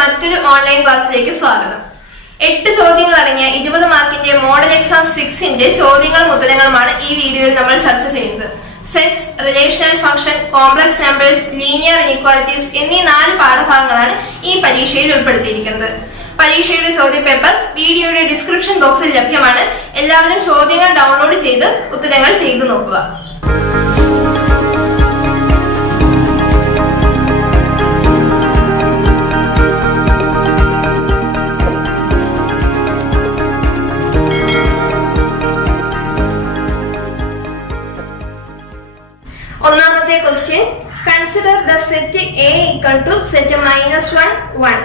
മറ്റൊരു ഓൺലൈൻ ക്ലാസ്സിലേക്ക് സ്വാഗതം. 8 ചോദ്യങ്ങൾ അടങ്ങിയ 20 മാർക്കിന്റെ മോഡൽ എക്സാം 6ന്റെ ചോദ്യങ്ങളും ഉത്തരങ്ങളുമാണ് ഈ വീഡിയോയിൽ നമ്മൾ ചർച്ച ചെയ്യുന്നത്. Sets, relational function, complex numbers, linear inequalities എന്നീ 4 പാഠഭാഗങ്ങളാണ് ഈ പരീക്ഷയിൽ ഉൾപ്പെടുത്തിയിരിക്കുന്നത്. പരീക്ഷയുടെ ചോദ്യപേപ്പർ വീഡിയോയുടെ ഡിസ്ക്രിപ്ഷൻ ബോക്സിൽ ലഭ്യമാണ്. എല്ലാവരും ചോദ്യങ്ങൾ ഡൗൺലോഡ് ചെയ്ത് ഉത്തരങ്ങൾ ചെയ്തു നോക്കുക. ഒന്നാമത്തെ question, consider the set A equal to set -1 1.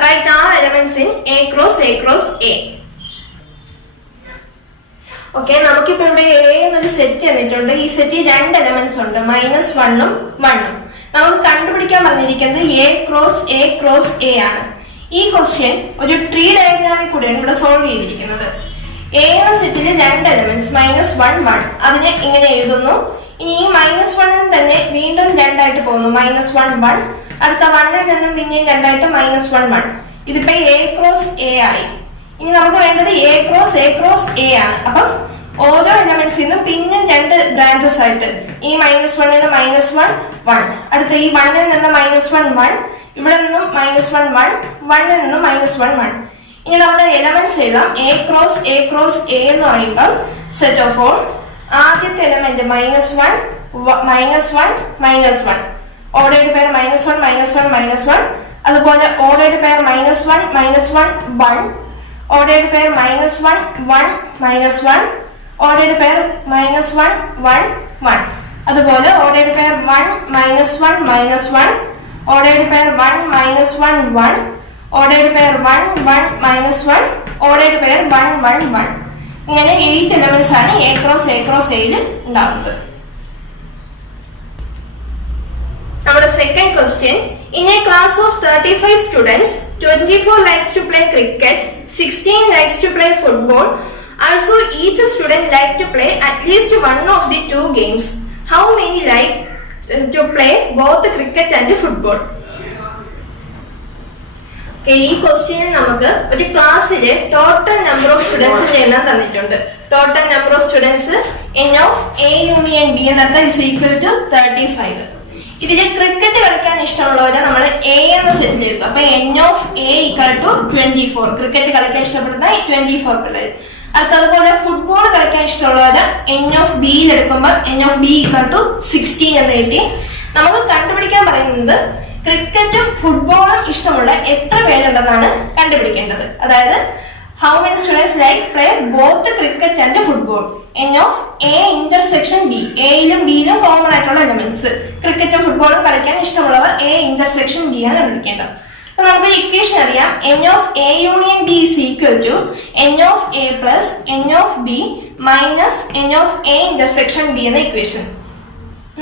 Write all elements in A cross A cross A. Okay, നമുക്കിപ്പോ ഇവിടെ A എന്നൊരു സെറ്റ് തന്നിട്ടുണ്ട്. ഈ സെറ്റിൽ 2 എലമെന്റ്സ് ഉണ്ട്, -1 ഉം 1 ഉം. നമുക്ക് കണ്ടുപിടിക്കാൻ പറഞ്ഞിരിക്കുന്നത് A cross A ആണ്. ഈ ക്വസ്റ്റ്യൻ ഒരു ട്രീ ഡയഗ്രാമിൽ കൂടെയാണ് ഇവിടെ സോൾവ് ചെയ്തിരിക്കുന്നത്. A എന്ന സെറ്റിൽ 2 എലമെന്റ്സ് -1 1, അതിനെ ഇങ്ങനെ എഴുതുന്നു. ഇനി ഈ -1 തന്നെ വീണ്ടും 2 ആയിട്ട് പോകുന്നു, -1 1. അടുത്ത 1ൽ നിന്നും പിന്നെയും 2 ആയിട്ട് -1 1. ഇതിപ്പോ A cross A ആയി. ഇനി നമുക്ക് വേണ്ടത് A cross A ആണ്. അപ്പം ഓരോ എലമെന്റ്സിൽ നിന്നും പിന്നും 2 ബ്രാഞ്ചസ് ആയിട്ട്, ഈ -1ൽ നിന്ന് -1 1, അടുത്ത ഈ 1ൽ നിന്ന് -1 1, ഇവിടെ നിന്നും -1 1, 1ൽ നിന്നും -1 1. ഇനി നമ്മുടെ എലമെന്റ്സ് എഴുതാം. A cross A എന്ന് പറയുമ്പോൾ സെറ്റ് ഓഫ് ഓൾ, ആദ്യത്തെ എലമെന്റ് -1 -1 -1, ഓർഡേർഡ് പെയർ -1 -1 -1, അതുപോലെ ordered pair -1 -1 1, ordered pair -1 1 -1, ordered pair -1 1 1, അതുപോലെ ordered pair 1 -1 -1, ordered pair 1 -1 1, ordered pair 1 1 -1, ordered pair 1 1 1. ഇങ്ങനെ 8 എലമെന്റ്സ് ആണ് A cross A ഉണ്ടാവുന്നത്. നമ്മുടെ second question, in A class of 35 students 24 likes to play cricket, 16 likes to play football. Also each student like to play at least one of the 2 games. How many like to play both cricket and football? ഈ question നമുക്ക് ഒരു ക്ലാസ്സിലെ total number of സ്റ്റുഡൻസിന്റെ എണ്ണം തന്നിട്ടുണ്ട്. Total number of students N of A union B എന്നൊക്കെ is equal to 35. ഇതിൽ cricket കളിക്കാൻ ഇഷ്ടമുള്ളവരെ നമ്മൾ A എന്ന സെറ്റിൽ എഴുതും. അപ്പൊ N of A equal to 24. Cricket കളിക്കാൻ ഇഷ്ടപ്പെടുന്ന 24 പിള്ളേർ. അടുത്തതുപോലെ ഫുട്ബോൾ കളിക്കാൻ ഇഷ്ടമുള്ളവരെ N of B എടുക്കുമ്പോൾ N of B equal to 16 എന്ന് കിട്ടി. നമുക്ക് കണ്ടുപിടിക്കാൻ പറയുന്നത് ക്രിക്കറ്റും ഫുട്ബോളും ഇഷ്ടമുള്ള എത്ര പേരുണ്ടെന്നാണ് കണ്ടുപിടിക്കേണ്ടത്. അതായത് how many students like play both cricket and football. N of A intersection B. എയിലും ബിയിലും കോമൺ ആയിട്ടുള്ള എലമെന്റ്സ്. ക്രിക്കറ്റും ഫുട്ബോളും കളിക്കാൻ ഇഷ്ടമുള്ളവർ A intersection B ആണ് കണ്ടുപിടിക്കേണ്ടത്. അപ്പൊ നമുക്ക് ഇക്വേഷൻ അറിയാം. N of A union B is equal to N of A plus N of B minus N of A intersection B എന്ന ഇക്വേഷൻ.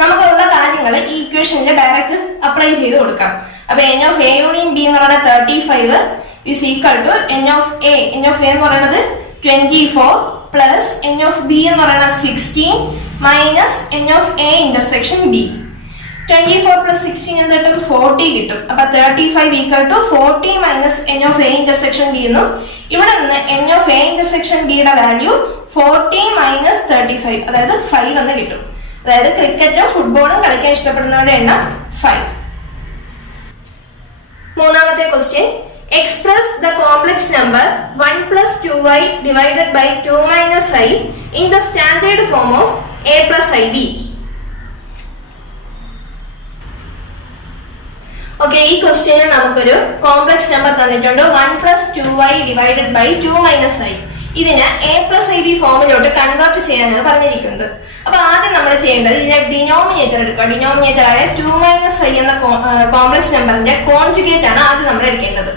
നമുക്കുള്ള കാര്യങ്ങൾ ഈ ഇക്വേഷനിൽ ഡയറക്റ്റ് അപ്ലൈ ചെയ്ത് കൊടുക്കാം. അപ്പൊ N of A union B എന്ന് പറയുന്നത് 35 is equal to N of A എന്ന് പറയുന്നത് 24 പ്ലസ് N of B എന്ന് പറയുന്നത് 16 minus N of A intersection B. 24 plus 16 എന്തായിട്ടും 40 കിട്ടും. അപ്പൊ 35 equal to 40 minus N of A intersection B എന്നും, ഇവിടെ നിന്ന് N of A intersection B യുടെ വാല്യൂ 40 മൈനസ് 35, അതായത് 5 എന്ന് കിട്ടും. അതായത് ക്രിക്കറ്റും ഫുട്ബോളും കളിക്കാൻ ഇഷ്ടപ്പെടുന്നവരുടെ എണ്ണം 5. മൂന്നാമത്തെ question, express the complex number 1 plus 2y divided by 2 minus I in the standard form of A plus IB. Okay, ഈ ക്വസ്റ്റ്യനിൽ നമുക്കൊരു കോംപ്ലക്സ് നമ്പർ തന്നിട്ടുണ്ട്. 1 plus 2y divided by 2 minus I. ഇതിനെ A plus IB ഫോമിലോട്ട് കൺവേർട്ട് ചെയ്യാനാണ് പറഞ്ഞിരിക്കുന്നത്. അപ്പൊ ആദ്യം നമ്മൾ ചെയ്യേണ്ടത് ഇതിന്റെ ഡിനോമിനേറ്റർ എടുക്കുക. ഡിനോമിനേറ്റർ ആയ 2 minus I എന്ന കോംപ്ലക്സ് നമ്പറിന്റെ കോൺജുഗേറ്റ് ആണ് ആദ്യം നമ്മൾ എടുക്കേണ്ടത്.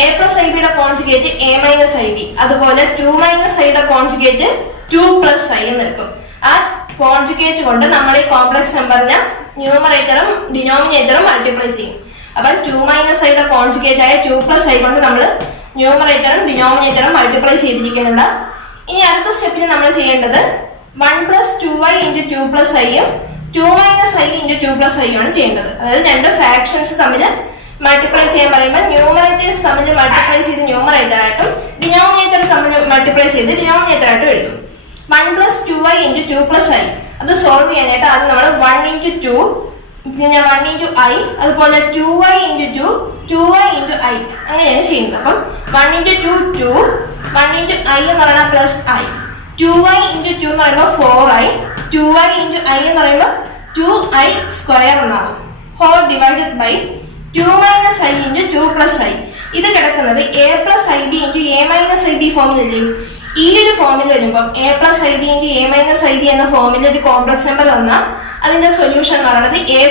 A plus IB യുടെ കോൺജുഗേറ്റ് A minus IB, അതുപോലെ 2 minus I യുടെ കോൺജുഗേറ്റ് 2 plus I എന്ന് എടുക്കും. ആ കോൺജുഗേറ്റ് കൊണ്ട് നമ്മൾ ഈ കോംപ്ലക്സ് നമ്പറിനെ ന്യൂമറേറ്ററും ഡിനോമിനേറ്ററും മൾട്ടിപ്ലൈ ചെയ്യും. അപ്പൊ 2 minus I യുടെ കോൺജുഗേറ്റ് ആയ 2 plus I കൊണ്ട് നമ്മൾ ന്യൂമറേറ്ററും ഡിനോമിനേറ്ററും മൾട്ടിപ്ലൈ ചെയ്തിരിക്കുന്നുണ്ട്. ഇനി അടുത്ത സ്റ്റെപ്പിൽ നമ്മൾ ചെയ്യേണ്ടത് 1 plus 2y into 2 plus I ഉം 2 minus I into 2 plus I ആണ് ചെയ്യേണ്ടത്. അതായത് രണ്ട് ഫ്രാക്ഷൻസ് തമ്മിൽ മൾട്ടിപ്ലൈ ചെയ്യാൻ പറയുമ്പോൾ ന്യൂമറേറ്റേഴ്സ് തമ്മിൽ മൾട്ടിപ്ലൈ ചെയ്ത് ന്യൂമറേറ്റർ ആയിട്ടും ഡിനോമിനേറ്റർ തമ്മിൽ മൾട്ടിപ്ലൈ ചെയ്ത് ഡിനോമിനേറ്റർ ആയിട്ടും എഴുതും. 1 + 2i × 2 + i അത് സോൾവ് ചെയ്യാനായിട്ട് ആദ്യം നമ്മൾ 1 × 2 പിന്നെ 1 × i അതുപോലെ 2i × 2 2i × i അങ്ങനെയാണ് ചെയ്യുന്നത്. അപ്പം 1 × 2 2 1 × i എന്ന് പറയുന്നത് പ്ലസ് i 2i × 2 എന്ന് പറയുമ്പോൾ 4i 2i × i എന്ന് പറയുമ്പോൾ 2i സ്ക്വയർ എന്നാകും. Whole divided by 2 - i × 2 + i ഇത് കിടക്കുന്നത് a + ib × a - ib ഫോമിലല്ലേ. ഈ ഒരു ഫോമിൽ വരുമ്പോൾ a + ib × a - ib എന്ന ഫോമിൽ ഒരു കോംപ്ലക്സ് നമ്പർ വന്നാൽ അതിന്റെ സൊല്യൂഷൻ എന്ന് പറയുന്നത് a²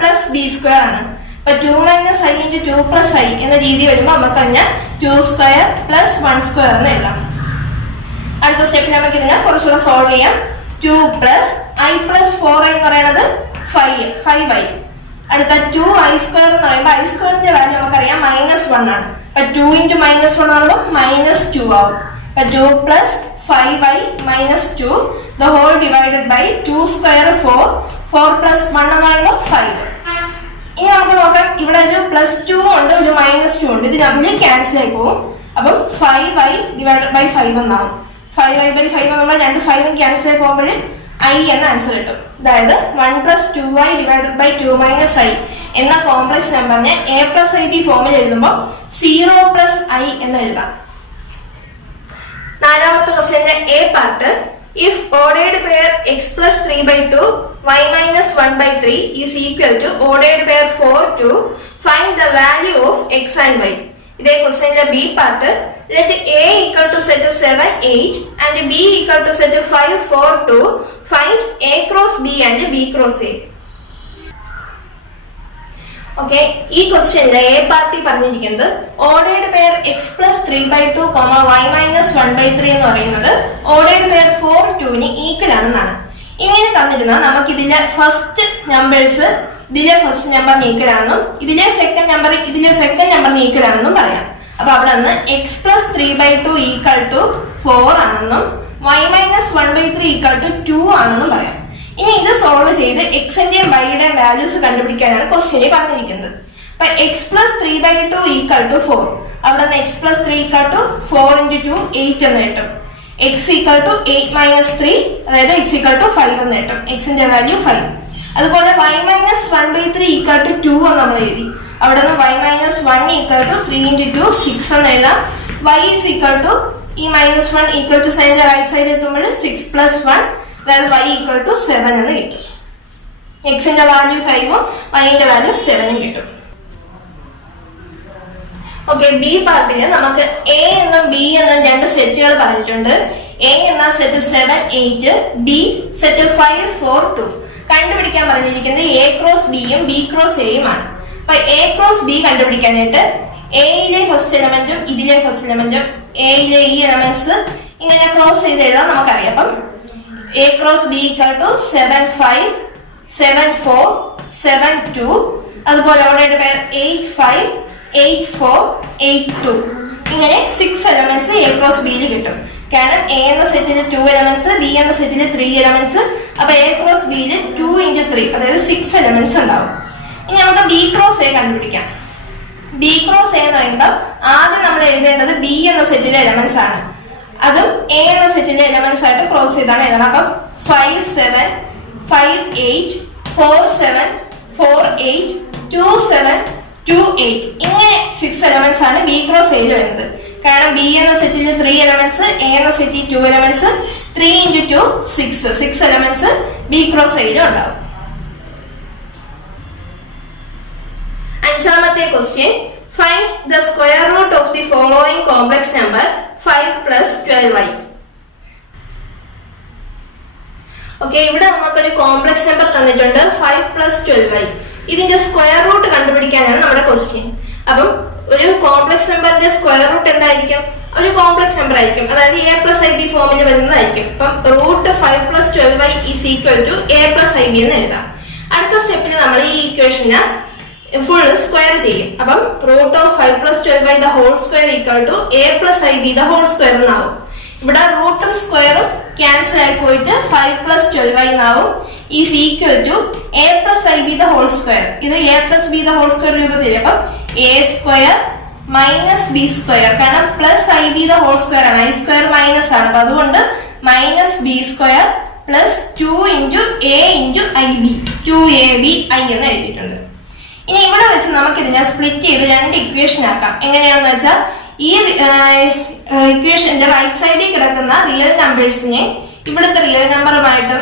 + b² ആണ്. അപ്പൊ 2 - i × 2 + i എന്ന രീതി വരുമ്പോൾ നമുക്ക് അതിനെ 2² + 1² എന്ന് എഴുതാം. അടുത്ത സ്റ്റെപ്പിൽ നമുക്ക് ഇതിനെ കുറച്ചുകൂടെ സോൾവ് ചെയ്യാം. 2 + i + 4i എന്ന് പറയുന്നത് 5i. അടുത്ത 2i² എന്ന് പറയുമ്പോൾ i²ന്റെ വാല്യൂ നമുക്കറിയാം -1 ആണ്. അപ്പൊ 2 × -1 എന്ന് പറയുമ്പോൾ -2 ആവും. അപ്പൊ 2 + 5i - 2 the whole divided by 2² 4 4 + 1 എന്ന് പറയുമ്പോൾ 5. ഇനി നമുക്ക് നോക്കാം, ഇവിടെ ഒരു +2 ഉണ്ട് ഒരു -2 ഉണ്ട്. ഇത് തമ്മിൽ ക്യാൻസൽ ആയി പോകും. അപ്പം 5i / 5 എന്നാവും. 5i / 5 നമ്മൾ 2 5 ക്യാൻസൽ ആയി പോകുമ്പോൾ i എന്ന ആൻസർ കിട്ടും. അതായത് 1 + 2i / 2 - i എന്ന കോംപ്ലക്സ് നമ്പറിനെ a + ib ഫോമിൽ എഴുതുമ്പോൾ 0 + i എന്ന് എഴുതാം. നാലാമത്തെ ക്വസ്റ്റ്യന്റെ A part, if ordered pair x + 3/2 y - 1/3 is equal to ordered pair 4/2 find the value of x and y. ഇതേ ക്വസ്റ്റ്യന്റെ B part, let a = set 7 8 and b = set 5 4 2 find a × b and b × a. Okay, ഈ ക്വസ്റ്റ്യനിലെ A party പറഞ്ഞിരിക്കുന്നത് ordered pair x + 3/2 y - 1/3 എന്ന് പറയുന്നത് ordered pair 4/2 equal ആണെന്നാണ്. ഇങ്ങനെ തന്നിരുന്നാൽ നമുക്ക് ഇതിലെ first numbers ഇതിലെ ഫസ്റ്റ് നമ്പറിന് ഈക്വൽ ആണെന്നും ഇതിലെ സെക്കൻഡ് നമ്പറിന് ഈക്വൽ ആണെന്നും പറയാം. അപ്പൊ അവിടെ നിന്ന് x + 3/2 = 4 ആണെന്നും y - 1/3 = 2 ആണെന്നും പറയാം. ഇനി ഇത് സോൾവ് ചെയ്ത് എക്സിന്റെയും വൈയുടെയും വാല്യൂസ് കണ്ടുപിടിക്കാനാണ് ക്വസ്റ്റ്യനിൽ പറഞ്ഞിരിക്കുന്നത്. അപ്പൊ x + 3/2 = 4. അവിടെ നിന്ന് x + 3 = 4 × 2 8 എന്ന് കിട്ടും. x = 8 - 3 അതായത് x = 5 എന്ന് കിട്ടും. എക്സിന്റെ വാല്യൂ 5. അതുപോലെ y - 1/3 = 2 എന്ന് നമ്മൾ എഴുതി. അവിടെ നിന്ന് y - 1 = 3 × 2 6 എന്ന് എഴുതാം. y = ഈ -1 = സൈഡിന്റെ റൈറ്റ് സൈഡിൽ എത്തുമ്പോൾ 6 + 1 അതായത് y = 7 എന്ന് കിട്ടും. എക്സിന്റെ വാല്യൂ 5ഉം വൈന്റെ വാല്യൂ 7ഉം കിട്ടും. ഓക്കെ, ബി പാർട്ടില് നമുക്ക് എ എന്നും ബി എന്നും രണ്ട് സെറ്റുകൾ പറഞ്ഞിട്ടുണ്ട്. എ എന്ന സെറ്റ് 7 8, ബി സെറ്റ് 5 4 2. കണ്ടുപിടിക്കാൻ പറഞ്ഞിരിക്കുന്നത് a × b യും b × a യും ആണ്. അപ്പൊ a × b കണ്ടുപിടിക്കാനായിട്ട് എയിലെ ഫസ്റ്റ് എലമെന്റും ഇതിലെ ഫസ്റ്റ് എലമെന്റും എയിലെ ഈ എലമെന്റ്സ് ഇങ്ങനെ ക്രോസ് ചെയ്ത് എഴുതാൻ നമുക്കറിയാം. അപ്പം a × b = 7 5 7 4 7 2. അതുപോലെ അവിടെ 8 5 8 4 8 2. ഇങ്ങനെ 6 എലമെന്റ്സ് a × b കിട്ടും. കാരണം a എന്ന സെറ്റിൽ 2 എലമെന്റ്സ്, b എന്ന സെറ്റിൽ 3 എലമെന്റ്സ്. അപ്പൊ a × b 2 × 3 അതായത് 6 എലമെന്റ്സ് ഉണ്ടാവും. ഇനി നമുക്ക് b × a കണ്ടുപിടിക്കാം. b × a എന്ന് പറയുമ്പോൾ ആദ്യം നമ്മൾ എഴുതേണ്ടത് b എന്ന സെറ്റിലെ എലമെന്റ്സ് ആണ്. അതും a എന്ന സെറ്റിലെ എലമെന്റ്സ് ആയിട്ട് ക്രോസ് ചെയ്താണ് എഴുതണം. അപ്പം 5 7 5 8 4 7 4 8 2 7 2 8 ഇങ്ങനെ 6 എലമെന്റ്സ് ആണ് b × a യിൽ വരുന്നത്. കാരണം b എന്ന സെറ്റിൽ 3 എലമെന്റ്സ്, a എന്ന സെറ്റിൽ 2 എലമെന്റ്സ്, 3 × 2 6 എലമെന്റ്സ് b × a യിൽ ഉണ്ടാവും. അഞ്ചാമത്തെ question, find the square root of the following complex number 5 + 12i. Okay, ഇവിടെ നമുക്കൊരു കോംപ്ലക്സ് നമ്പർ തന്നിട്ടുണ്ട് 5 + 12i. ഇതിന്റെ സ്ക്വയർ റൂട്ട് കണ്ടുപിടിക്കാനാണ് നമ്മുടെ ക്വസ്റ്റ്യൻ. അപ്പം ഒരു കോംപ്ലക്സ് നമ്പറിന്റെ സ്ക്വയർ റൂട്ട് എന്തായിരിക്കും? ഒരു കോംപ്ലക്സ് നമ്പർ ആയിരിക്കും, അതായത് a + ib ഫോമിൽ വരുന്നതായിരിക്കും. അപ്പം റൂട്ട് 5 + 12i = a + ib എന്ന് എഴുതാം. അടുത്ത സ്റ്റെപ്പിൽ നമ്മൾ ഈ ഇക്വേഷന് ഫുൾ സ്ക്വയർ ചെയ്യും. അപ്പം root of 5 + 12i the whole square = a + ib the whole square എന്നാകും. ഇവിടെ റൂട്ടും സ്ക്വയറും ക്യാൻസൽ ആയി പോയിട്ട് 5 + 12i എന്നാവും. Is equal to a + ib the whole square. ഇത് a + b the whole square രൂപത്തിൽ. അപ്പം a square minus b square, കാരണം plus ib the whole square ആണ്, i square മൈനസ് ആണ്, അപ്പൊ അതുകൊണ്ട് minus b square plus 2 × a × ib 2abi എന്ന് എഴുതിയിട്ടുണ്ട്. ഇനി ഇവിടെ വെച്ച് നമുക്ക് ഇതിനെ സ്പ്ലിറ്റ് ചെയ്ത് രണ്ട് ഇക്വേഷൻ ആക്കാം. എങ്ങനെയാണെന്ന് വെച്ചാൽ ഈ ഇക്വേഷന്റെ റൈറ്റ് സൈഡിൽ കിടക്കുന്ന റിയൽ നമ്പേഴ്സിനെ ഇവിടുത്തെ റിയൽ നമ്പറുമായിട്ട്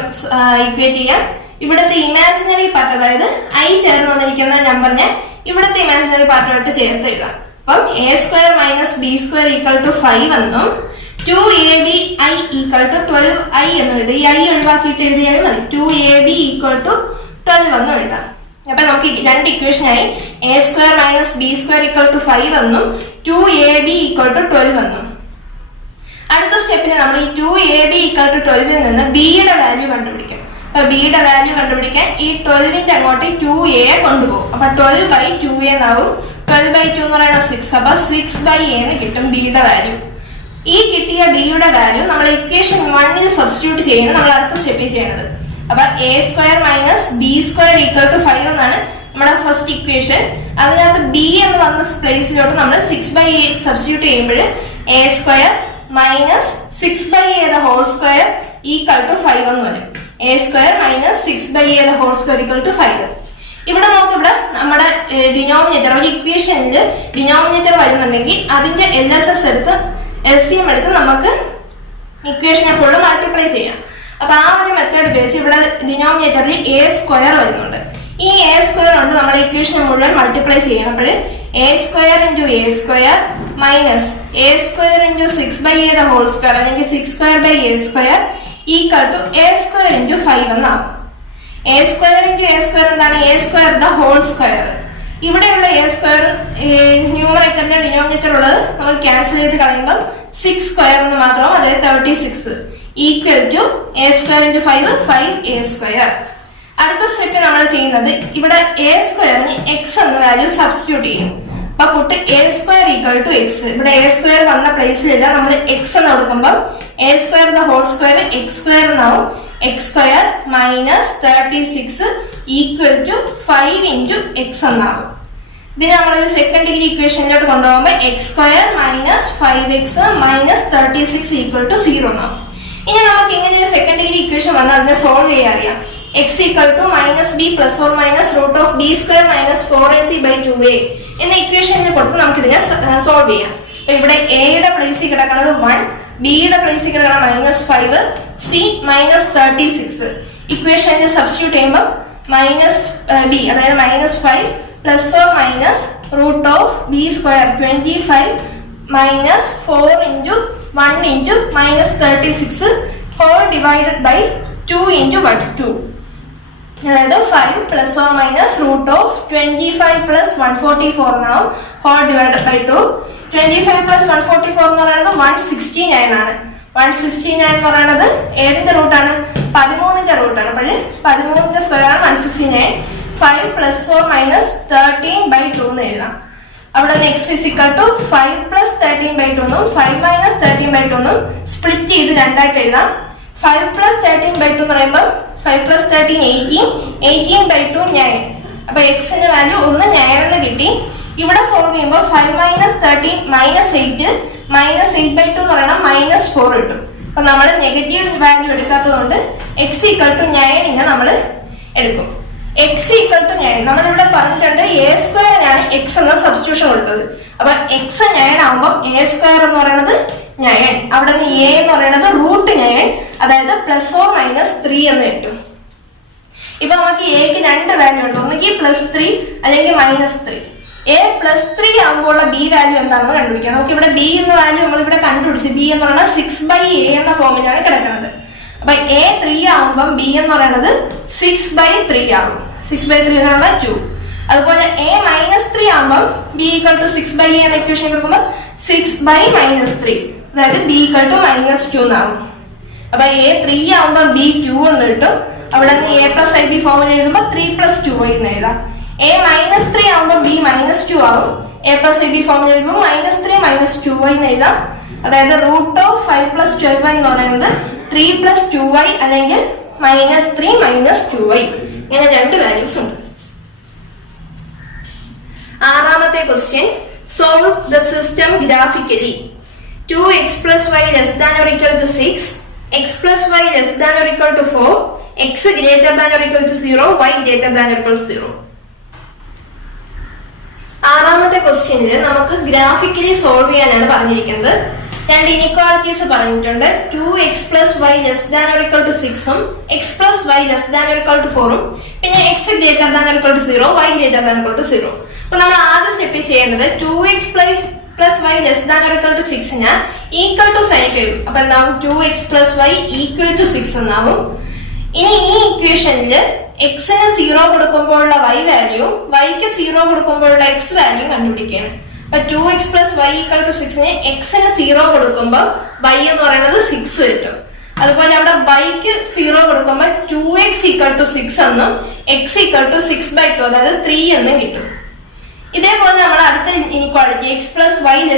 ഇക്വേറ്റ് ചെയ്യാം. ഇവിടുത്തെ ഇമാജിനറി പാർട്ട്, അതായത് ഐ ചേർന്ന് വന്നിരിക്കുന്ന നമ്പറിനെ ഇവിടുത്തെ ഇമാജിനറി പാർട്ടുമായിട്ട് ചേർത്ത് എഴുതാം. അപ്പം a² - b² = 5 എന്നും 2abi = 12i എന്നും എഴുതാം. ഈ ഐ ഒഴിവാക്കിയിട്ട് എഴുതിയാലും മതി. 2ab = 12 എന്നും എഴുതാം. അപ്പൊ നമുക്ക് രണ്ട് ഇക്വേഷനായി a² - b² = 5 എന്നും 2ab = 12 എന്നും. അടുത്ത സ്റ്റെപ്പിന് നമ്മൾ ഈ 2ab = 12 നിന്ന് b യുടെ വാല്യൂ കണ്ടുപിടിക്കും. അപ്പൊ b യുടെ വാല്യൂ കണ്ടുപിടിക്കാൻ ഈ 12ന്റെ അങ്ങോട്ട് 2a കൊണ്ടുപോകും. അപ്പൊ 12/2a എന്നാവും. 12/2 എന്ന് പറയുന്നത് 6. അപ്പൊ 6/a എന്ന് കിട്ടും b യുടെ വാല്യൂ. ഈ കിട്ടിയ b യുടെ വാല്യൂ നമ്മൾ ഇക്വേഷൻ 1ൽ സബ്സ്റ്റിറ്റ്യൂട്ട് ചെയ്യണം. നമ്മൾ അടുത്ത സ്റ്റെപ്പിൽ ചെയ്യണത്. അപ്പൊ a² - b² = 5 എന്നാണ് നമ്മുടെ ഫസ്റ്റ് ഇക്വേഷൻ. അതിനകത്ത് b എന്ന് വന്ന പ്ലേസിലോട്ട് നമ്മൾ 6/a സബ്സ്റ്റിറ്റ്യൂട്ട് ചെയ്യുമ്പോൾ a² - 6/a the whole square = 5 എന്ന് വരും. a² - 6/a the whole square = 5. ഇവിടെ നോക്ക്, ഇവിടെ നമ്മുടെ ഡിനോമിനേറ്റർ, ഒരു ഇക്വേഷനിൽ ഡിനോമിനേറ്റർ വരുന്നുണ്ടെങ്കിൽ അതിന്റെ LCM എടുത്ത് നമുക്ക് ഇക്വേഷനെ ഫുള്ള് മൾട്ടിപ്ലൈ ചെയ്യാം. അപ്പൊ ആ ഒരു മെത്തേഡ് ഉപയോഗിച്ച് ഇവിടെ ഡിനോമിനേറ്ററിൽ a² വരുന്നുണ്ട്. ഈ a² കൊണ്ട് നമ്മൾ ഇക്വേഷൻ മുഴുവൻ മൾട്ടിപ്ലൈ ചെയ്യണം. അപ്പോൾ a² × a² - a² × 6/a the whole square അല്ലെങ്കിൽ 6² = a² × 5 എന്നാവും. a² × a² എന്താണ്? a² the whole square. ഇവിടെയുള്ള a² ന്യൂമറേറ്ററിന്റെ ഡിനോമിനേറ്റർ ഉള്ളത് നമുക്ക് ക്യാൻസൽ ചെയ്ത് കളയുമ്പോൾ 6² എന്ന് മാത്രം, അതായത് 36 = a² × 5 5a². അടുത്ത സ്റ്റെപ്പ് നമ്മൾ ചെയ്യുന്നത് ഇവിടെ a² x എന്ന വാല്യൂ സബ്സ്റ്റിറ്റ്യൂട്ട് ചെയ്യും. അപ്പൊ പുട്ട് a² = x. ഇവിടെ a² വന്ന പ്ലേസിലില്ല, നമ്മൾ x എന്ന് കൊടുക്കുമ്പോൾ a² the whole square x² എന്നാവും. x² - 36 = 5 × x എന്നാവും. ഇതിനെ നമ്മളൊരു സെക്കൻഡ് ഡിഗ്രി ഇക്വേഷനിലോട്ട് കൊണ്ടുപോകുമ്പോൾ x² - 5x - 36 = 0 എന്നാവും. ഇനി നമുക്ക് ഇങ്ങനെ ഒരു സെക്കൻഡ് ഡിഗ്രി ഇക്വേഷൻ വന്നാൽ അതിനെ സോൾവ് ചെയ്യാൻ അറിയാം. x = -b ± √d² - 4ac/2a എന്ന ഇക്വേഷനിൽ കൊടുത്ത് നമുക്ക് ഇതിനെ സോൾവ് ചെയ്യാം. അപ്പൊ ഇവിടെ a യുടെ പ്ലേസിൽ കിടക്കുന്നത് 1, b യുടെ പ്ലേസിൽ കിടക്കുന്നത് -5, c -36. ഇക്വേഷനിൽ സബ്സ്റ്റിറ്റ്യൂട്ട് ചെയ്യുമ്പോൾ -b, അതായത് -5 ± √b², 25 - 4 × 1 × -36 whole divided by 2 × 1 2. അതായത് 5 ± √25 + 144 എന്നാവും. whole divided by 2. 25 + 144 എന്ന് പറയുന്നത് 169 ആണ്. 169 എന്ന് പറയുന്നത് ഏതിന്റെ റൂട്ടാണ്? 13ന്റെ റൂട്ടാണ്. അപ്പോൾ 13ന്റെ സ്ക്വയർ ആണ് 169. 5 + 4 - 13/2 എന്ന് എഴുതാം. അവിടെ x = 5 + 13/2 എന്നും 5 - 13/2 എന്നും സ്പ്ലിറ്റ് ചെയ്ത് രണ്ടായിട്ട് എഴുതാം. 5 + 13/2 എന്ന് പറയുമ്പോൾ 5 + 13 18, 18/2 9. അപ്പൊ x ന്റെ വാല്യൂ 1 9 എന്ന് കിട്ടി. ഇവിടെ സോൾവ് ചെയ്യുമ്പോൾ 5 - 13 - 8 -8/2 എന്ന് പറയുന്നത് -4 കിട്ടും. അപ്പൊ നമ്മൾ നെഗറ്റീവ് വാല്യൂ എടുക്കാത്തതുകൊണ്ട് x = 9 നമ്മൾ എടുക്കും. x = 9 നമ്മളിവിടെ പറഞ്ഞിട്ടുണ്ട്. a² ആണ് x എന്ന സബ്സ്റ്റിറ്റ്യൂഷൻ കൊടുത്തത്. അപ്പൊ x 9 ആകുമ്പോൾ a² എന്ന് പറയുന്നത് 9, അവിടെ നിന്ന് a എന്ന് പറയുന്നത് √9, അതായത് ± 3 എന്ന് കിട്ടും. ഇപ്പൊ നമുക്ക് എക്ക് രണ്ട് വാല്യൂ ഉണ്ട്, ഒന്നുകിൽ +3 അല്ലെങ്കിൽ -3. a +3 ആകുമ്പോൾ b വാല്യൂ എന്താണെന്ന് കണ്ടുപിടിക്കാം. നമുക്ക് ഇവിടെ b എന്ന വാല്യൂ നമ്മളിവിടെ കണ്ടുപിടിച്ച് b എന്ന് പറയുന്നത് 6/a എന്ന ഫോമിലാണ് കിടക്കുന്നത്. അപ്പൊ a 3 ആകുമ്പോൾ b എന്ന് പറയുന്നത് 6/3 ആകും. 6/3 എന്ന് പറഞ്ഞാൽ 2. അതുപോലെ a -3 ആകുമ്പോൾ b = 6/a എന്ന ഇക്വേഷൻ കൊടുക്കുമ്പോൾ 6/-3, അതായത് b = -2 എന്നാകും. അപ്പൊ a 3 ആകുമ്പോൾ b 2 എന്ന് കിട്ടും. അവിടെ നിന്ന് a + ib ഫോമിൽ എഴുതുമ്പോൾ 3 + 2i എന്ന് എഴുതാം. a -3 ആകുമ്പോൾ b -2 ആകും. a + ib ഫോമിൽ എഴുതുമ്പോൾ -3 - 2i എന്ന് എഴുതാം. അതായത് √5 + 12y എന്ന് പറയുന്നത് 3 + 2y അല്ലെങ്കിൽ -3 - 2y, ഇങ്ങനെ രണ്ട് വാല്യൂസ് ഉണ്ട്. ആറാമത്തെ question, solve the system graphically. 2x + y < 6, x + y < 4, x < 0, y < 0. ആറാമത്തെ ക്വസ്റ്റ്യനിൽ നമുക്ക് ഗ്രാഫിക്കലി സോൾവ് ചെയ്യാനാണ് പറഞ്ഞിരിക്കുന്നത്. രണ്ട് ഇനിക്വാളിറ്റീസ് പറഞ്ഞിട്ടുണ്ട്. 2x + y < 6ഉം x + y < 4ഉം പിന്നെ x < 0, y < 0. അപ്പൊ നമ്മൾ ആദ്യ സ്റ്റെപ്പിൽ ചെയ്യേണ്ടത് 2x + y < 6ന് ഈക്വൽ ടു സൈൻ എഴുതും. അപ്പൊ എന്താവും? 2x + y = 6 എന്നാവും. ഇനി ഈ ഇക്വേഷനിൽ എക്സിന് 0 കൊടുക്കുമ്പോഴുള്ള y വാല്യൂ, yക്ക് 0 കൊടുക്കുമ്പോഴുള്ള x വാല്യൂ കണ്ടുപിടിക്കുകയാണ്. അപ്പൊ 2x + y = 6ന് എക്സിന് 0 കൊടുക്കുമ്പോൾ y എന്ന് പറയുന്നത് 6 കിട്ടും. അതുപോലെ അവിടെ yക്ക് 0 കൊടുക്കുമ്പോൾ 2x = 6 എന്നും x = 6/2 അതായത് 3 എന്നും കിട്ടും. ഇതേപോലെ നമ്മൾ അടുത്ത ഇനിക്വാളിറ്റി x + y <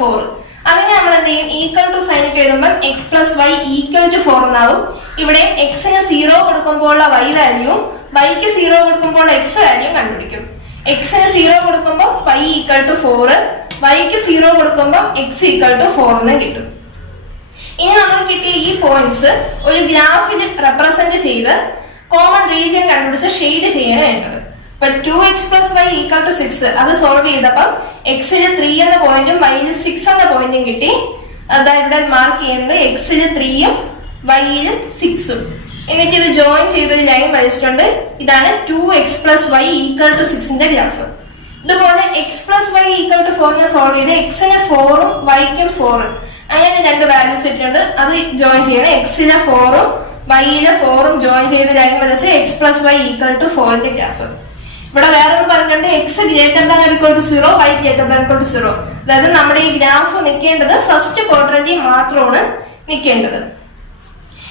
4, അതിനെ നമ്മൾ എന്ത് ചെയ്യും? ഈക്വൽ ടു സൈൻ എഴുതുമ്പോൾ x + y = 4 എന്നാവും. ഇവിടെ എക്സിന് 0 കൊടുക്കുമ്പോഴുള്ള y വാല്യൂ, yക്ക് 0 കൊടുക്കുമ്പോൾ x വാല്യൂ കണ്ടുപിടിക്കും. എക്സിന് 0 കൊടുക്കുമ്പോൾ y = 4, yക്ക് 0 കൊടുക്കുമ്പോൾ x = 4 എന്ന് കിട്ടും. ഇനി നമുക്ക് കിട്ടിയ ഈ പോയിന്റ്സ് ഒരു ഗ്രാഫിൽ റെപ്രസെന്റ് ചെയ്ത് കോമൺ റീജിയൻ കണ്ടുപിടിച്ച് ഷെയ്ഡ് ചെയ്യാണ് വേണ്ടത്. അപ്പൊ 2x + y = 6 അത് സോൾവ് ചെയ്തപ്പോൾ എക്സിന് 3 എന്ന പോയിന്റും yന് 6 എന്ന പോയിന്റും കിട്ടി. അതായത് ഇവിടെ മാർക്ക് ചെയ്യുന്നത് എക്സിന് 3ഉം yന് 6ഉം. എന്നിട്ട് ഇത് ജോയിൻ ചെയ്തൊരു ലൈൻ വരച്ചിട്ടുണ്ട്. ഇതാണ് 2x + y = 6ന്റെ ഗ്രാഫ്. ഇതുപോലെ x + y = 4നെ സോൾവ് ചെയ്ത് എക്സിന് 4ഉം yക്കും 4ഉം അങ്ങനെ രണ്ട് വാല്യൂസ് ഇട്ടിട്ടുണ്ട്. അത് ജോയിൻ ചെയ്യണം. എക്സിന് 4ഉം yന് 4ഉം ജോയിൻ ചെയ്ത് ലൈൻ വരച്ച് x + y = 4ന്റെ ഗ്രാഫ്. ഇവിടെ വേറൊന്ന് പറഞ്ഞിട്ടുണ്ട്, x < 0, y < 0. അതായത് നമ്മുടെ ഈ ഗ്രാഫ് നിൽക്കേണ്ടത് ഫസ്റ്റ് ക്വാഡ്രന്റിൽ മാത്രമാണ് നിൽക്കേണ്ടത്.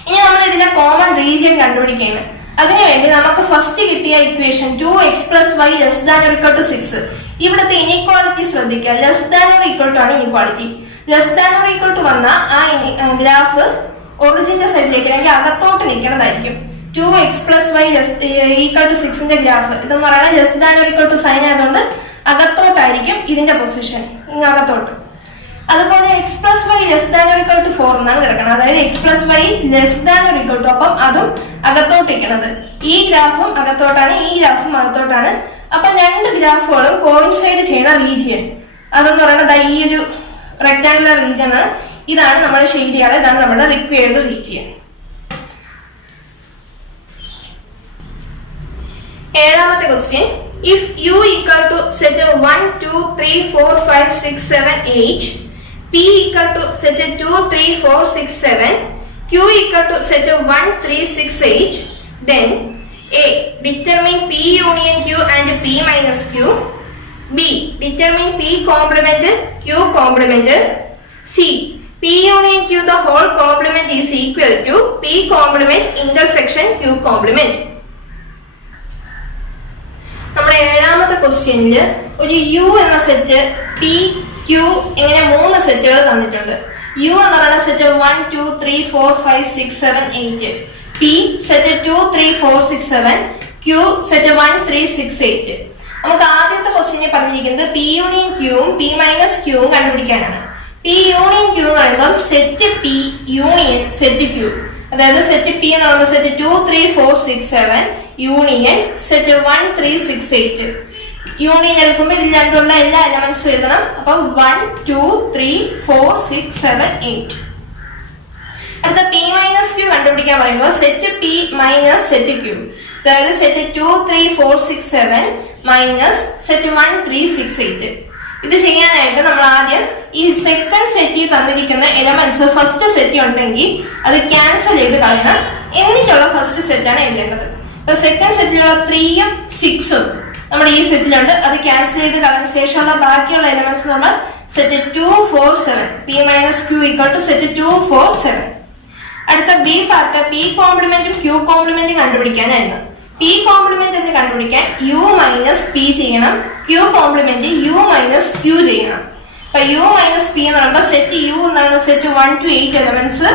ഇനി നമ്മൾ ഇതിലെ കോമൺ റീജിയൻ കണ്ടുപിടിക്കുകയാണ്. അതിനുവേണ്ടി നമുക്ക് ഫസ്റ്റ് കിട്ടിയ ഇക്വേഷൻ 2x + y < 6, ഇവിടുത്തെ ഇനിക്വാളിറ്റി ശ്രദ്ധിക്കുക. <= ആണ് ഇനിക്വാളിറ്റി. <= വന്ന ആ ഗ്രാഫ് ഒറിജിന്റെ സൈഡിലേക്ക് അല്ലെങ്കിൽ അകത്തോട്ട് നിൽക്കുന്നതായിരിക്കും. 2x + y = 6ന്റെ ഗ്രാഫ് ഇതെന്ന് പറയുന്നത് <= സൈൻ ആയതുകൊണ്ട് അകത്തോട്ടായിരിക്കും ഇതിന്റെ പൊസിഷൻ, അകത്തോട്ട്. അതുപോലെ x + y <= 4 എന്നാണ് കിടക്കുന്നത്. അതായത് x + y <= അപ്പം അതും അകത്തോട്ടിരിക്കണത്. ഈ ഗ്രാഫും അകത്തോട്ടാണ്, ഈ ഗ്രാഫും അകത്തോട്ടാണ്. അപ്പൊ രണ്ട് ഗ്രാഫുകളും കോയിൻസൈഡ് ചെയ്യുന്ന റീജിയൻ അതെന്ന് പറയുന്നത് ഈ ഒരു റെക്ടാങ്കുലർ റീജിയൻ ആണ്. ഇതാണ് നമ്മുടെ ഷെയ്ഡ് ചെയ്യാറ്, ഇതാണ് നമ്മുടെ റിക്വയർഡ് റീജിയൻ. ഏഴാമത്തെ question, if u = set 1 2 3 4 5 6 7 8, p = set 2 3 4 6 7, q = set 1 3 6 8, then a. determine p union q and p minus q, b. determine p complement q complement, c. p union q the whole complement is equal to p complement intersection q complement. നമ്മുടെ ഏഴാമത്തെ ക്വസ്റ്റ്യനിൽ ഒരു U എന്ന set, P, Q ഇങ്ങനെ 3 സെറ്റുകൾ തന്നിട്ടുണ്ട്. U എന്ന് പറയുന്ന set 1 2 3 4 5 6 7 8, P set 2 3 4 6 7, Q set 1 3 6 8. നമുക്ക് ആദ്യത്തെ ക്വസ്റ്റ്യനിൽ പറഞ്ഞിരിക്കുന്നത് പി യൂണിയൻ ക്യൂവും പി മൈനസ് ക്യൂവും കണ്ടുപിടിക്കാനാണ്. പി യൂണിയൻ ക്യൂ എന്ന് പറയുമ്പോൾ set P union set Q, അതായത് സെറ്റ് പി എന്ന് പറയുമ്പോൾ സെറ്റ് 2 3 4 6 7 യൂണിയൻ സെറ്റ് 1 3 6 8. യൂണിയൻ എടുക്കുമ്പോൾ ഇതിൽ രണ്ടുള്ള എല്ലാ എലമെന്റ്സും എഴുതണം. അപ്പൊ 1 2 3 4 6 7 8. അടുത്ത പി മൈനസ് ക്യൂ കണ്ടുപിടിക്കാൻ പറയുമ്പോൾ set P minus set Q, അതായത് സെറ്റ് 2 3 4 6 7 മൈനസ് സെറ്റ് 1 3 6 8. ഇത് ചെയ്യാനായിട്ട് നമ്മൾ ആദ്യം ഈ സെക്കൻഡ് സെറ്റിൽ തന്നിരിക്കുന്ന എലമെന്റ്സ് ഫസ്റ്റ് സെറ്റ് ഉണ്ടെങ്കിൽ അത് ക്യാൻസൽ ചെയ്ത് കളയണം. എന്നിട്ടുള്ള ഫസ്റ്റ് സെറ്റാണ് എഴുതേണ്ടത്. അപ്പൊ സെക്കൻഡ് സെറ്റിലുള്ള 3ഉം 6ഉം നമ്മുടെ ഈ സെറ്റിലുണ്ട്. അത് ക്യാൻസൽ ചെയ്ത് കളഞ്ഞ ശേഷമുള്ള ബാക്കിയുള്ള എലമെന്റ്സ് നമ്മൾ set 2 4 7, P minus Q = set 2 4 7. അടുത്ത ബി പാർട്ട് പി കോംപ്ലിമെന്റും ക്യൂ കോംപ്ലിമെന്റും കണ്ടുപിടിക്കാനായിരുന്നു. പി കോംപ്ലിമെന്റ് എന്ന് കണ്ടുപിടിക്കാൻ യു മൈനസ് പി ചെയ്യണം, Q complement U minus Q ചെയ്യണം. അപ്പൊ യു മൈനസ് പി എന്ന് പറയുമ്പോൾ സെറ്റ് യു എന്ന് പറയുന്നത് set 1 to 8 elements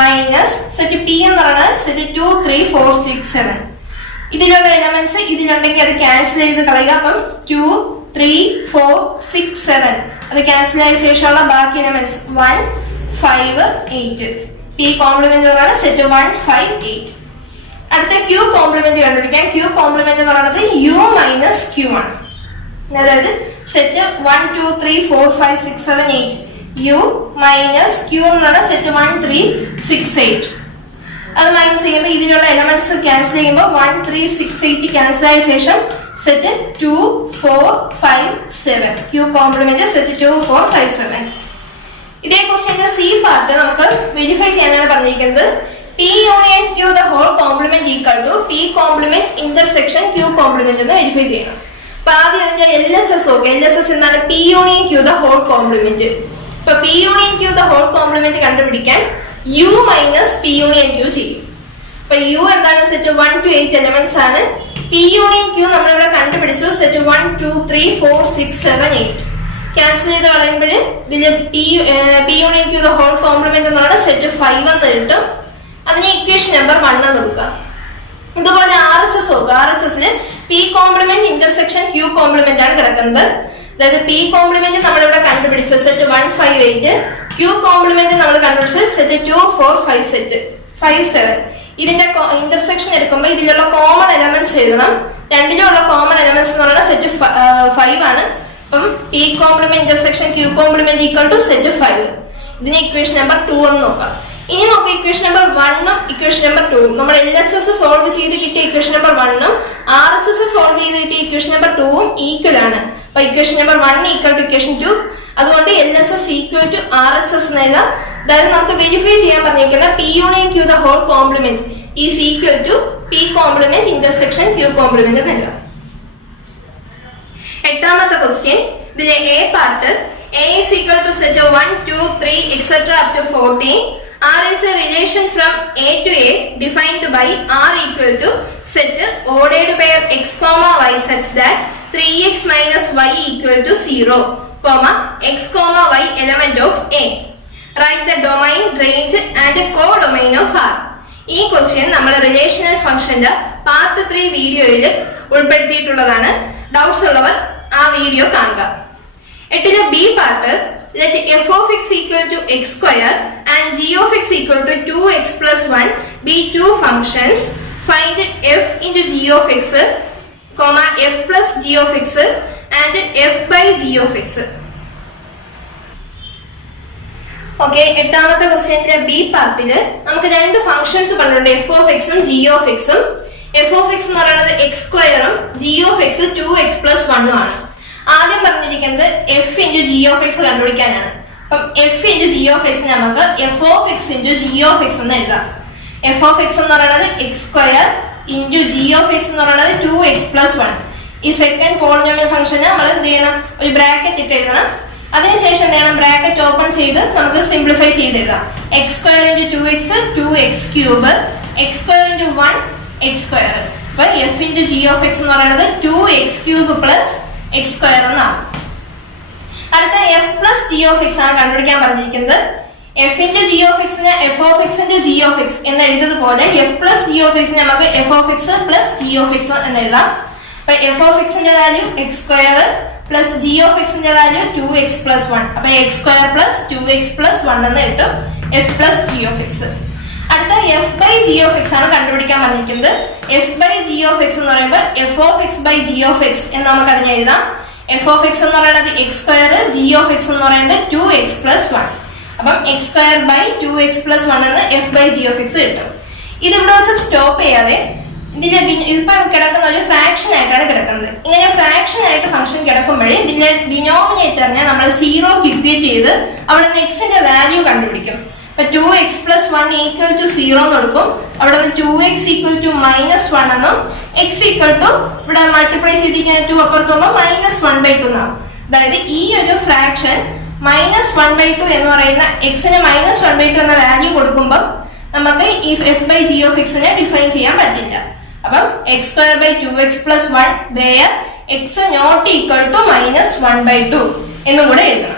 minus set P എന്ന് പറയുന്നത് സെറ്റ് 2, 3, 4, 6, 7. ഇതിലുള്ള എലമെന്റ്സ് ഇതിലുണ്ടെങ്കിൽ അത് ക്യാൻസൽ ചെയ്ത് കളയുക. അപ്പം 2, 3, 4, 6, 7 അത് ക്യാൻസൽ ആയ ശേഷമുള്ള ബാക്കി എലമെന്റ്സ് 1, 5, 8. പി കോംപ്ലിമെന്റ് എന്ന് പറയുന്നത് സെറ്റ് 1, 5, 8. അടുത്ത ക്യൂ കോംപ്ലിമെന്റ് കണ്ടുപിടിക്കാൻ. ക്യൂ കോംപ്ലിമെന്റ് എന്ന് പറയുന്നത് യു മൈനസ് ക്യൂ ആണ്. അതായത് സെറ്റ് 1, 2, 3, 4, 5, 6, 7, 8 യു മൈനസ് ക്യൂ എന്ന് പറയുന്നത് സെറ്റ് 1, 3, 6, 8. അത് മൈനസ് ചെയ്യുമ്പോൾ ഇതിലുള്ള എലമെന്റ്സ് ക്യാൻസൽ ചെയ്യുമ്പോൾ 1, 3, 6, 8 ക്യാൻസൽ ആയ ശേഷം സെറ്റ് 2, 4, 5, 7 ക്യൂ കോംപ്ലിമെന്റ് സെറ്റ് 2, 4, 5, 7. ഇതേ ക്വസ്റ്റ്യന്റെ സി പാർട്ട് നമുക്ക് വെരിഫൈ ചെയ്യാനാണ് പറഞ്ഞിരിക്കുന്നത്. P union Q the whole complement equal to P complement intersection Q complement എന്ന് വെരിഫൈ ചെയ്യണം. അപ്പൊ ആദ്യം അതിന്റെ LHS നോക്കുക. LHS എന്താണ്? P union Q the whole complement. ഇപ്പൊ P union Q the whole complement കണ്ടുപിടിക്കാൻ U minus P union Q ചെയ്യും. അപ്പൊ യു എന്താണ്? സെറ്റ് 1 to 8 എലമെന്റ്സ് ആണ്. പി യൂണിയൻ ക്യൂ നമ്മളിവിടെ കണ്ടുപിടിച്ചു സെറ്റ് 1, 2, 3, 4, 6, 7, 8. ക്യാൻസൽ ചെയ്ത് കളയുമ്പോൾ ഇതില് P union Q the whole complement എന്ന് പറയുന്നത് സെറ്റ് 5 എന്ന് കിട്ടും. അതിന് ഇക്വേഷൻ നമ്പർ 1 എന്ന് കൊടുക്കുക. ഇതുപോലെ RHS നോക്കുക. RHSല് P complement intersection Q complement ആണ് കിടക്കുന്നത്. അതായത് പി കോംപ്ലിമെന്റ് നമ്മളിവിടെ കണ്ടുപിടിച്ച സെറ്റ് 1, 5, 8. ക്യൂ കോംപ്ലിമെന്റ് നമ്മൾ കണ്ടുപിടിച്ചത് സെറ്റ് 2, 4, 5, 7. ഇതിന്റെ ഇന്റർസെക്ഷൻ എടുക്കുമ്പോൾ ഇതിലുള്ള കോമൺ എലമെന്റ്സ് എഴുതണം. രണ്ടിലുള്ള കോമൺ എലമെന്റ്സ് എന്ന് പറയുന്നത് സെറ്റ് 5 ആണ്. അപ്പം P complement intersection Q complement equal to set 5. ഇതിന് ഇക്വേഷൻ നമ്പർ 2 എന്ന് നോക്കാം. ഇനി നോക്കുക ഇക്വേഷൻ നമ്പർ 1 ഉം ഇക്വേഷൻ നമ്പർ 2 ഉം നമ്മൾ LHS സോൾവ് ചെയ്ത് കിട്ടിയ ഇക്വേഷൻ നമ്പർ 1 ഉം RHS സോൾവ് ചെയ്ത് കിട്ടിയ ഇക്വേഷൻ നമ്പർ 2 ഉം ഈക്വൽ ആണ്. അപ്പൊ equation number 1 equal to equation 2. അതുകൊണ്ട് LHS ഈക്വൽ ടു RHS എന്ന് എഴുതാം. അതായത് നമുക്ക് വെരിഫൈ ചെയ്യാൻ പറഞ്ഞിരിക്കുന്ന P union Q the whole complement is equal to P complement intersection Q complement എന്ന് എഴുതാം. എട്ടാമത്തെ ക്വസ്റ്റ്യൻ. ഇതിലെ A part A is equal to set 1, 2, 3, etc. up to 14. R is a relation from A to A defined by R equal to set ordered pair x comma y such that 3x minus y equal to 0, comma x comma y element of A. Write the domain, range and codomain of R. ഈ question നമ്മൾ relational ഫംഗ്ഷന്റെ part 3 വീഡിയോയിൽ ഉൾപ്പെടുത്തിയിട്ടുള്ളതാണ്. Doubts ഉള്ളവർ ആ video കാണുക. എട്ടിലെ B part. Let f of x equal to x square and g of x equal to 2x plus 1 be two functions. Find f into g of x, comma f plus g of x and f by g of x. Okay, എട്ടാമത്തെ ക്വസ്റ്റ്യനിലെ B പാർട്ടില് നമുക്ക് രണ്ട് functions പറഞ്ഞിട്ടുണ്ട്, F of എക്സും G of എക്സും. F of X എന്ന് പറയുന്നത് X സ്ക്വയറും G of X 2x plus 1 ആണ്. ആദ്യം പറഞ്ഞിരിക്കുന്നത് F into G of X കണ്ടുപിടിക്കാനാണ്. അപ്പം F into G of X നമുക്ക് F of X into G of X എന്ന് എഴുതാം. എഫ് ഓഫ് എക്സ് എന്ന് പറയുന്നത് X square into G of X എന്ന് പറയുന്നത് 2x plus 1. ഈ സെക്കൻഡ് പോളിനോമിയൽ ഫംഗ്ഷന് നമ്മൾ എന്ത് ചെയ്യണം? ഒരു ബ്രാക്കറ്റ് ഇട്ട് എഴുതണം. അതിനുശേഷം എന്ത് ചെയ്യണം? ബ്രാക്കറ്റ് ഓപ്പൺ ചെയ്ത് നമുക്ക് സിംപ്ലിഫൈ ചെയ്ത് എഴുതാം. X square into 2x 2x cube, X square into 1 X square. അപ്പൊ F into G of X എന്ന് പറയുന്നത് 2x cube plus X square എന്നാണ്. അടുത്ത F plus G of X ആണ് കണ്ടുപിടിക്കാൻ പറഞ്ഞിരിക്കുന്നത്. എഫ് ഇൻറ്റു ജി ഓഫ് എക്സിന് F of X into G of X എന്ന് എഴുതിയതുപോലെ എഫ് പ്ലസ് ജി ഓഫ് എക്സിന് നമുക്ക് F of X plus G of X എന്ന് എഴുതാം. അപ്പൊ എഫ് ഓഫ് എക്സിന്റെ value X square plus G of എക്സിന്റെ വാല്യൂ 2x plus 1. അപ്പൊ X square plus 2x plus 1 എന്ന് കിട്ടും F plus G of X. അടുത്ത F by G of X ആണ് കണ്ടുപിടിക്കാൻ പറഞ്ഞിരിക്കുന്നത്. F by G of X എന്ന് പറയുമ്പോൾ F of X by G of X എന്ന് നമുക്ക് അതിനെ എഴുതാം. എഫ് ഓഫ് എക്സ് എന്ന് പറയുന്നത് X square, G of X എന്ന് പറയുന്നത് 2x plus 1. അപ്പം X square by 2x plus 1 എന്ന് F by G of X കിട്ടും. ഇത് ഇവിടെ വെച്ച് സ്റ്റോപ്പ് ചെയ്യാതെ ഇതിന്റെ ഇപ്പൊ കിടക്കുന്ന ഒരു ഫ്രാക്ഷൻ ആയിട്ടാണ് കിടക്കുന്നത്. ഇങ്ങനെ ഫ്രാക്ഷൻ ആയിട്ട് ഫംഗ്ഷൻ കിടക്കുമ്പോഴേ ഇതിന്റെ ഡിനോമിനേറ്ററിനെ നമ്മൾ 0 ഇക്വേറ്റ് ചെയ്ത് അവിടെ നിന്ന് എക്സിന്റെ വാല്യൂ കണ്ടുപിടിക്കും. അപ്പൊ 2x plus 1 equal to 0 എന്ന് കൊടുക്കും. അവിടെ നിന്ന് 2x equal to -1 എന്നും x equal to ഇവിടെ മൾട്ടിപ്ലൈ ചെയ്തിരിക്കുന്ന 2 അപ്പുറത്തുമ്പോൾ -1/2 എന്നാണ്. അതായത് ഈ ഒരു ഫ്രാക്ഷൻ -1/2 എന്ന് പറയുന്ന എക്സിന് -1/2 എന്ന വാല്യൂ കൊടുക്കുമ്പോൾ നമുക്ക് ഈ എഫ് ബൈ ജി ഓഫ് എക്സിനെ ഡിഫൈൻ ചെയ്യാൻ പറ്റില്ല. അപ്പം X square by 2x plus 1 where X not equal to -1/2 എന്നും കൂടെ എഴുതണം.